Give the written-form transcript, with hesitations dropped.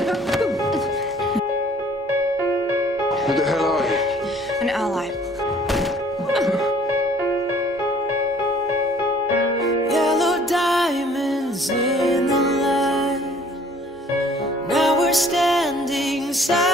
Who the hell are you? An ally. Yellow diamonds in the light. Now we're standing side